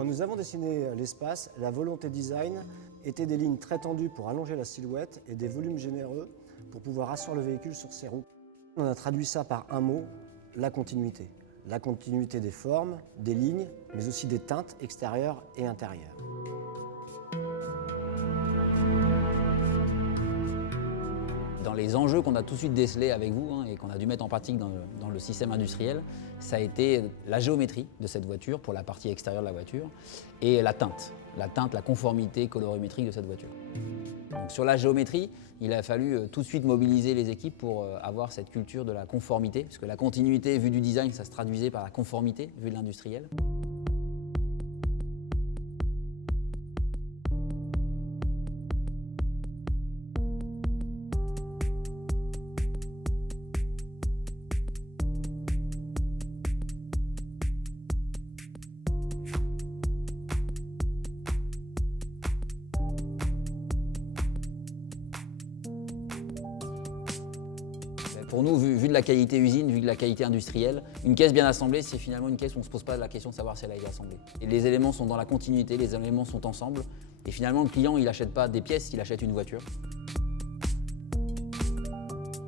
Quand nous avons dessiné l'espace, la volonté design était des lignes très tendues pour allonger la silhouette et des volumes généreux pour pouvoir asseoir le véhicule sur ses roues. On a traduit ça par un mot, la continuité. La continuité des formes, des lignes, mais aussi des teintes extérieures et intérieures. Dans les enjeux qu'on a tout de suite décelés avec vous et qu'on a dû mettre en pratique dans le système industriel, ça a été la géométrie de cette voiture pour la partie extérieure de la voiture et la teinte, la conformité colorimétrique de cette voiture. Donc, sur la géométrie, il a fallu tout de suite mobiliser les équipes pour avoir cette culture de la conformité, parce que la continuité vue du design, ça se traduisait par la conformité vue de l'industriel. Pour nous, vu de la qualité usine, vu de la qualité industrielle, une caisse bien assemblée, c'est finalement une caisse où on ne se pose pas la question de savoir si elle a été assemblée. Et les éléments sont dans la continuité, les éléments sont ensemble. Et finalement, le client, il n'achète pas des pièces, il achète une voiture.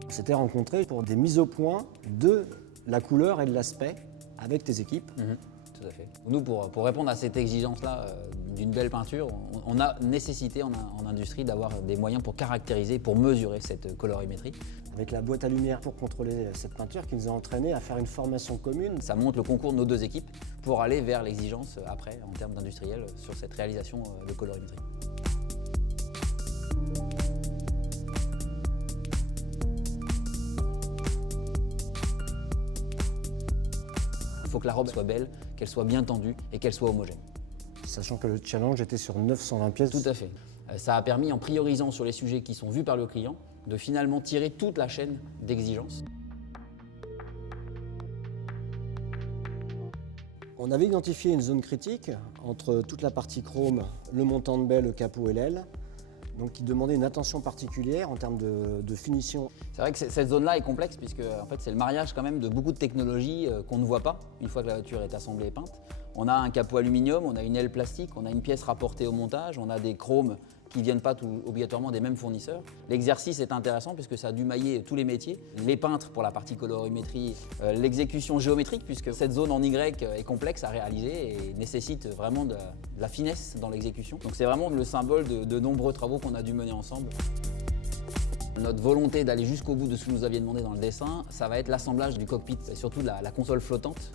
On s'était rencontrés pour des mises au point de la couleur et de l'aspect avec tes équipes. Tout à fait. Nous, pour répondre à cette exigence-là d'une belle peinture, on a nécessité en industrie d'avoir des moyens pour caractériser, pour mesurer cette colorimétrie. Avec la boîte à lumière pour contrôler cette peinture qui nous a entraînés à faire une formation commune. Ça montre le concours de nos deux équipes pour aller vers l'exigence après, en termes d'industriel, sur cette réalisation de colorimétrie. Il faut que la robe soit belle, qu'elle soit bien tendue et qu'elle soit homogène. Sachant que le challenge était sur 920 pièces. Tout à fait. Ça a permis, en priorisant sur les sujets qui sont vus par le client, de finalement tirer toute la chaîne d'exigence. On avait identifié une zone critique entre toute la partie chrome, le montant de baie, le capot et l'aile, donc qui demandait une attention particulière en termes de finition. C'est vrai que cette zone-là est complexe puisque en fait, c'est le mariage quand même de beaucoup de technologies qu'on ne voit pas une fois que la voiture est assemblée et peinte. On a un capot aluminium, on a une aile plastique, on a une pièce rapportée au montage, on a des chromes qui ne viennent pas obligatoirement des mêmes fournisseurs. L'exercice est intéressant puisque ça a dû mailler tous les métiers. Les peintres pour la partie colorimétrie, l'exécution géométrique puisque cette zone en Y est complexe à réaliser et nécessite vraiment de la finesse dans l'exécution. Donc c'est vraiment le symbole de nombreux travaux qu'on a dû mener ensemble. Notre volonté d'aller jusqu'au bout de ce que nous aviez demandé dans le dessin, ça va être l'assemblage du cockpit et surtout de la console flottante.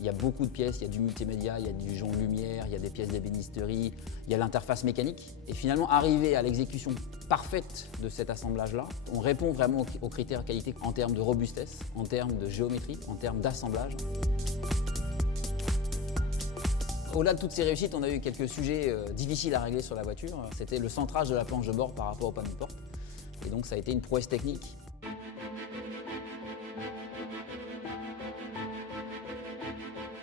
Il y a beaucoup de pièces, il y a du multimédia, il y a du jaune lumière, il y a des pièces d'ébénisterie, il y a l'interface mécanique. Et finalement, arriver à l'exécution parfaite de cet assemblage-là, on répond vraiment aux critères qualité en termes de robustesse, en termes de géométrie, en termes d'assemblage. Au-delà de toutes ces réussites, on a eu quelques sujets difficiles à régler sur la voiture. C'était le centrage de la planche de bord par rapport au panneau de porte. Et donc ça a été une prouesse technique.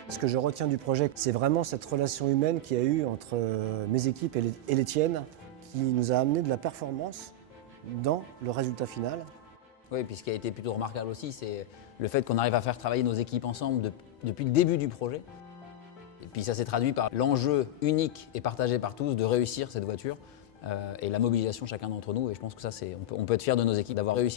Ce que je retiens du projet, c'est vraiment cette relation humaine qu'il y a eu entre mes équipes et les tiennes qui nous a amené de la performance dans le résultat final. Oui, puis ce qui a été plutôt remarquable aussi, c'est le fait qu'on arrive à faire travailler nos équipes ensemble depuis le début du projet. Et puis ça s'est traduit par l'enjeu unique et partagé par tous de réussir cette voiture et la mobilisation de chacun d'entre nous. Et je pense que ça, on peut être fier de nos équipes d'avoir réussi.